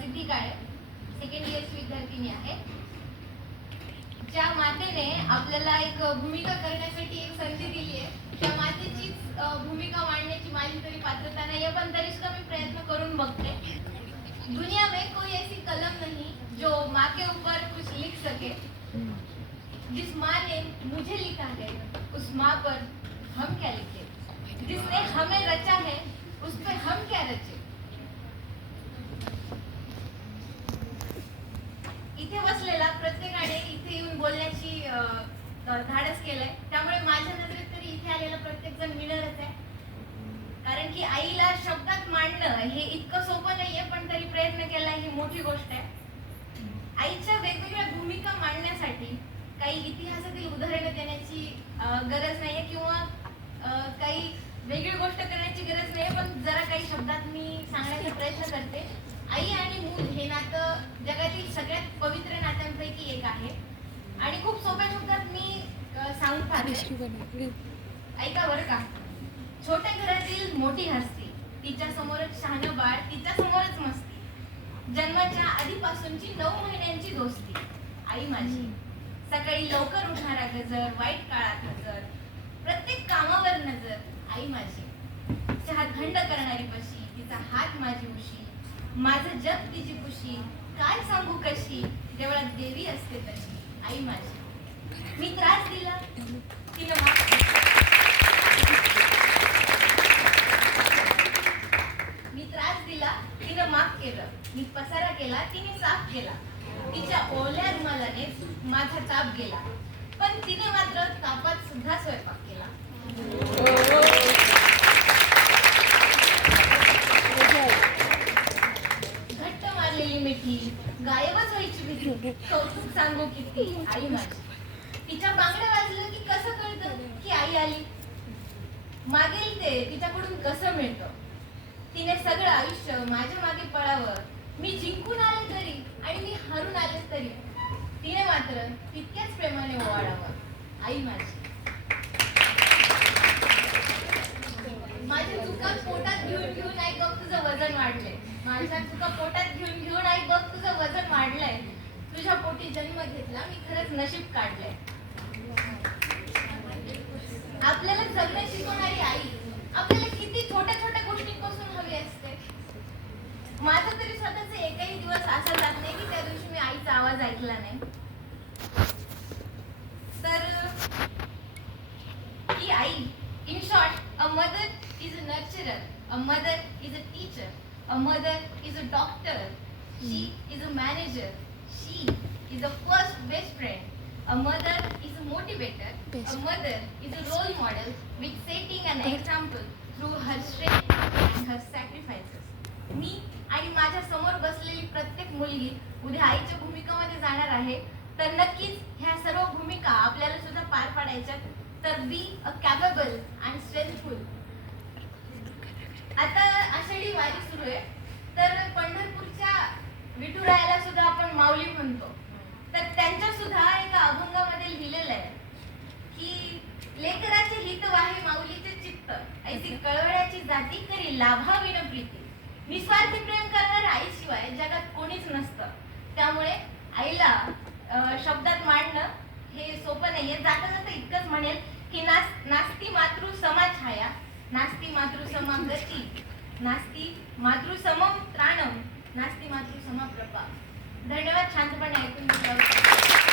सिद्धी काळे second year विद्यार्थिनी आहे. ज्या मातेने आपल्याला एक भूमिका करण्यासाठी एक संधी दिली आहे त्या मातेचीच भूमिका मांडण्याची माझी तरी पात्रता नाही आहे पण तरी सुद्धा मी प्रयत्न करून बघते. दुनिया में कोई ऐसी कलम नहीं जो माँ के ऊपर कुछ लिख सके. जिस माँ ने मुझे लिखा है उस माँ पर हम क्या लिखे? जिसने हमें रचा है उस पर हम क्या रचे इथे बसलेला प्रत्येकाने इथे येऊन बोलण्याची अ, धाडस केलंय. त्यामुळे माझ्या नजरेत तरी इथे आलेला प्रत्येक जण विनरच आहे. कारण की आईला शब्दात मांडणं हे इतकं सोपं नाहीये पण तरी प्रयत्न केला ही मोठी गोष्ट आहे. आईच्या वेगवेगळ्या भूमिका मांडण्यासाठी काही इतिहासातील उदाहरणं देण्याची गरज नाहीये किंवा काही वेगळी गोष्ट करण्याची गरज नाही पण जरा काही शब्दात मी सांगण्याचा प्रयत्न करते. आई आणि मूल हे नातं जगातील सगळ्यात पवित्र नात्यांपैकी एक आहे. आणि खूप सोप्या शब्दात ऐका बरं का. छोट्या घरातील मोठी हस्ती तिच्या समोरच शहाणं बाळ तिच्या समोरच मस्ती. जन्माच्या आधीपासूनची नऊ महिन्यांची दोस्ती. आई माझी. सकाळी लवकर उठणारा गजर वाईट काळात हजर प्रत्येक कामावर नजर आई माझी. चहा थंड करणारी पशी तिचा हात माझी उशी. माझं जग तिची खुशी काय सांगू कशी? देवळात देवी असते तशी. आई माझी. मी त्रास दिला तिनं माफ मी त्रास दिला तिनं माफ केलं. मी पसारा केला तिने साफ केला. तिच्या ओल्या रुमालाने माझा ताप गेला. पण तिने मात्र तापात सुद्धा स्वयंपाक केला. घट्ट मारलेली मिठी गायबच व्हायची भीती. कौतुक सांगू किती आई माझी. तिच्या बांगड्या वाजलं की कसं कळतं की आई आली? मागेल ते तिच्याकडून कसं मिळतं? तिने सगळं आयुष्य माझ्या मागे पळावं. मी जिंकून आले तरी आणि मी हरून आले तरी तिने मात्र तितक्याच प्रेमाने ओवाळावं. आई माझी. माझ्या चुका पोटात घेऊन घेऊन आई बघ तुझं वजन वाढलंय. माझ्या चुका पोटात घेऊन घेऊन आई बघ तुझं वजन वाढलंय. तुझ्या पोटी जन्म घेतला मी खरंच नशीब काढलंय. आपल्याला जगणं शिकवणारी आई आपल्याला किती छोट्या छोट्या माझा तरी स्वतःचा एकही दिवस असा जात नाही की त्या दिवशी मी आईचा आवाज ऐकला नाही तर ही आई in short a mother is a nurturer a mother is a teacher a mother is a doctor she is a manager she is a first best friend a mother is a motivator Best. mother is a role model with setting an example through her strength and her sacrifices. मी आणि माझ्यासमोर बसलेली प्रत्येक मुलगी उद्या आईच्या भूमिकामध्ये जाणार आहे. तर नक्कीच ह्या सर्व भूमिका आपल्याला सुद्धा पार पाडायच्या तर be a capable and strengthful Ashadhi Ashadhi वारी सुरू आहे. तर पंढरपूरच्या विठुरायाला सुद्धा आपण माऊली म्हणतो. तर त्यांच्या सुद्धा एका अभंगामध्ये लिहिलेलं आहे की लेकराचे हित वाहे माऊलीचे चित्त. ऐसी कळवळ्याची जाती करी लाभाविन प्रीती निस्वार्थी प्रेम करणार आईशिवाय जगात कोणीच नसतं. त्यामुळे आईला शब्दात मांडणं हे सोपं नाहीये. जाता जाता इतकंच म्हणेल की नास नास्ती मातृ समा छाया नास्ती मातृ समा गती नास्ती मातृ समम त्राणम नास्ती मातृ समा प्रभा धन्यवाद शांतपणे ऐकून घेतल्याबद्दल.